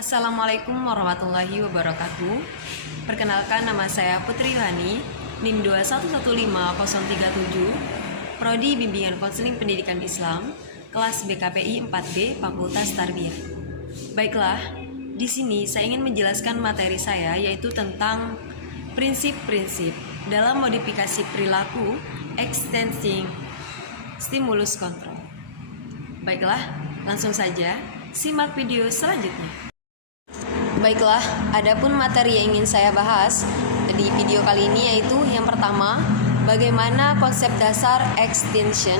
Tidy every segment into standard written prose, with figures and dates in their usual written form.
Assalamualaikum warahmatullahi wabarakatuh. Perkenalkan, nama saya Putri Hani, NIM 2115037, Prodi Bimbingan Konseling Pendidikan Islam, kelas BKPI 4B, Fakultas Tarbiyah. Baiklah, di sini saya ingin menjelaskan materi saya, yaitu tentang prinsip-prinsip dalam modifikasi perilaku extending stimulus control. Baiklah, langsung saja simak video selanjutnya. Baiklah, adapun materi yang ingin saya bahas di video kali ini yaitu yang pertama, bagaimana konsep dasar extension.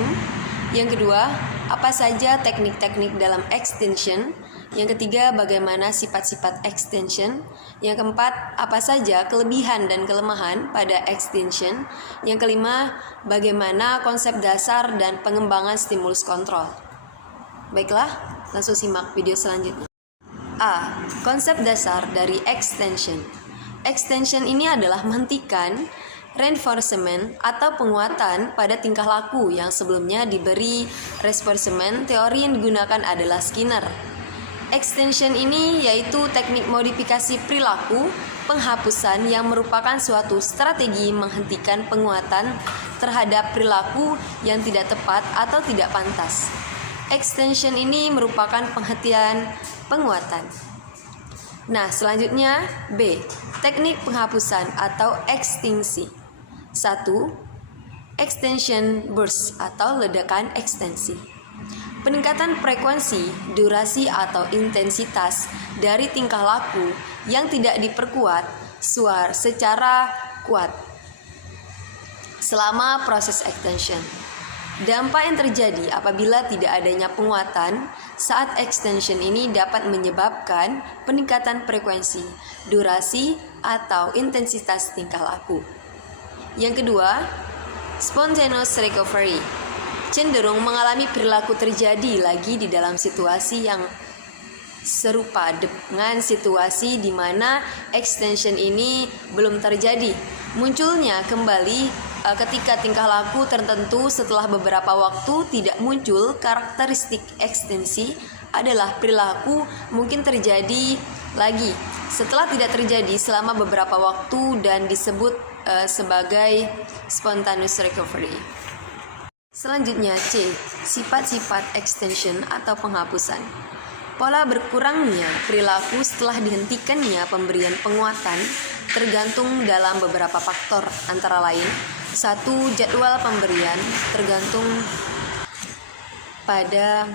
Yang kedua, apa saja teknik-teknik dalam extension. Yang ketiga, bagaimana sifat-sifat extension. Yang keempat, apa saja kelebihan dan kelemahan pada extension. Yang kelima, bagaimana konsep dasar dan pengembangan stimulus kontrol. Baiklah, langsung simak video selanjutnya. A. Konsep dasar dari extension. Extension ini adalah menghentikan reinforcement atau penguatan pada tingkah laku yang sebelumnya diberi reinforcement. Teori yang digunakan adalah Skinner. Extension ini yaitu teknik modifikasi perilaku penghapusan yang merupakan suatu strategi menghentikan penguatan terhadap perilaku yang tidak tepat atau tidak pantas. Extension ini merupakan penghentian penguatan. Nah, selanjutnya B. Teknik penghapusan atau ekstinsi. 1. Extension burst atau ledakan ekstensi. Peningkatan frekuensi, durasi atau intensitas dari tingkah laku yang tidak diperkuat secara kuat selama proses extension. Dampak yang terjadi apabila tidak adanya penguatan saat extension ini dapat menyebabkan peningkatan frekuensi, durasi, atau intensitas tingkah laku. Yang kedua, spontaneous recovery. Cenderung mengalami perilaku terjadi lagi di dalam situasi yang serupa dengan situasi di mana extension ini belum terjadi. Munculnya kembali ketika tingkah laku tertentu setelah beberapa waktu tidak muncul. Karakteristik ekstensi adalah perilaku mungkin terjadi lagi setelah tidak terjadi selama beberapa waktu dan disebut sebagai spontaneous recovery. Selanjutnya C. Sifat-sifat extension atau penghapusan. Pola berkurangnya perilaku setelah dihentikannya pemberian penguatan tergantung dalam beberapa faktor, antara lain 1. Jadwal pemberian tergantung pada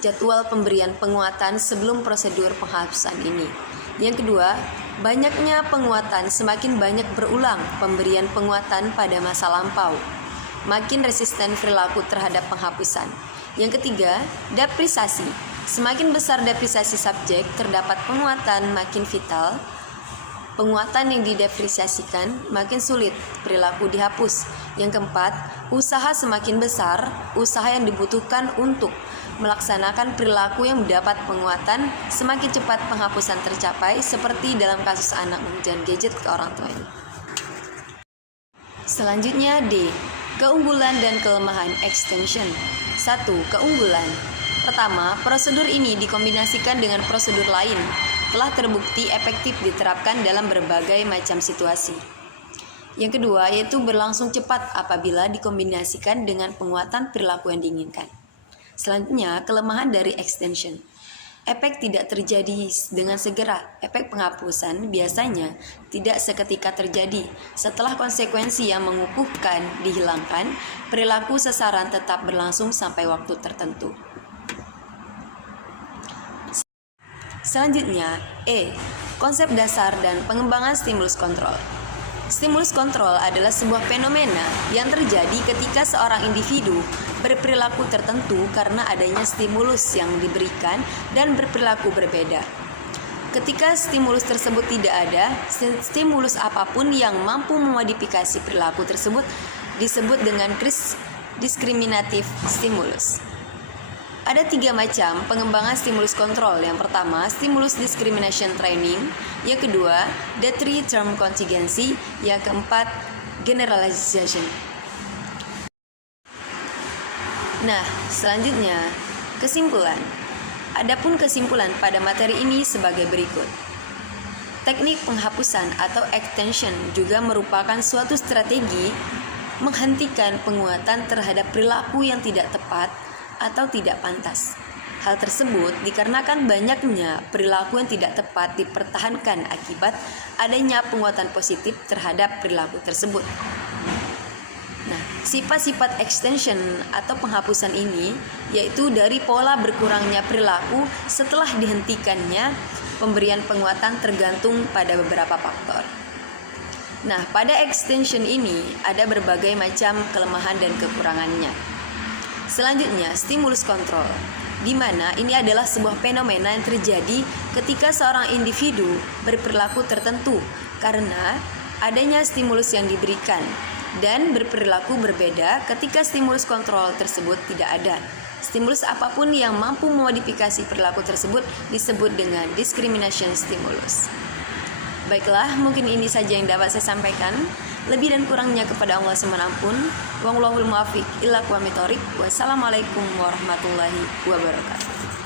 jadwal pemberian penguatan sebelum prosedur penghapusan ini. Yang kedua, banyaknya penguatan. Semakin banyak berulang pemberian penguatan pada masa lampau, makin resisten perilaku terhadap penghapusan. Yang ketiga, deprisasi. Semakin besar deprisasi subjek terdapat penguatan, makin vital. Penguatan yang didepresiasikan makin sulit perilaku dihapus. Yang keempat, usaha semakin besar, usaha yang dibutuhkan untuk melaksanakan perilaku yang mendapat penguatan, semakin cepat penghapusan tercapai, seperti dalam kasus anak meminjam gadget ke orang tuanya. Selanjutnya D. Keunggulan dan kelemahan extension. 1. Keunggulan. Pertama, prosedur ini dikombinasikan dengan prosedur lain telah terbukti efektif diterapkan dalam berbagai macam situasi. Yang kedua, yaitu berlangsung cepat apabila dikombinasikan dengan penguatan perilaku yang diinginkan. Selanjutnya, kelemahan dari extension. Efek tidak terjadi dengan segera. Efek penghapusan biasanya tidak seketika terjadi. Setelah konsekuensi yang mengukuhkan dihilangkan, perilaku sasaran tetap berlangsung sampai waktu tertentu. Selanjutnya, E. Konsep dasar dan pengembangan stimulus kontrol. Stimulus kontrol adalah sebuah fenomena yang terjadi ketika seorang individu berperilaku tertentu karena adanya stimulus yang diberikan dan berperilaku berbeda. Ketika stimulus tersebut tidak ada, stimulus apapun yang mampu memodifikasi perilaku tersebut disebut dengan diskriminatif stimulus. Ada 3 macam pengembangan stimulus kontrol. Yang pertama, stimulus discrimination training. Yang kedua, deterrent contingency. Yang keempat, generalization. Nah, selanjutnya, kesimpulan. Adapun kesimpulan pada materi ini sebagai berikut. Teknik penghapusan atau extension juga merupakan suatu strategi menghentikan penguatan terhadap perilaku yang tidak tepat atau tidak pantas. Hal tersebut dikarenakan banyaknya perilaku yang tidak tepat dipertahankan akibat adanya penguatan positif terhadap perilaku tersebut. Nah, sifat-sifat extension atau penghapusan ini yaitu dari pola berkurangnya perilaku setelah dihentikannya pemberian penguatan tergantung pada beberapa faktor. Nah, pada extension ini ada berbagai macam kelemahan dan kekurangannya. Selanjutnya, stimulus kontrol, di mana ini adalah sebuah fenomena yang terjadi ketika seorang individu berperilaku tertentu karena adanya stimulus yang diberikan dan berperilaku berbeda ketika stimulus kontrol tersebut tidak ada. Stimulus apapun yang mampu memodifikasi perilaku tersebut disebut dengan discrimination stimulus. Baiklah, mungkin ini saja yang dapat saya sampaikan. Lebih dan kurangnya kepada Allah Subhanahu wa ta'ala. Wallahul muwaffiq ila aqwamit thoriq. Wassalamualaikum warahmatullahi wabarakatuh.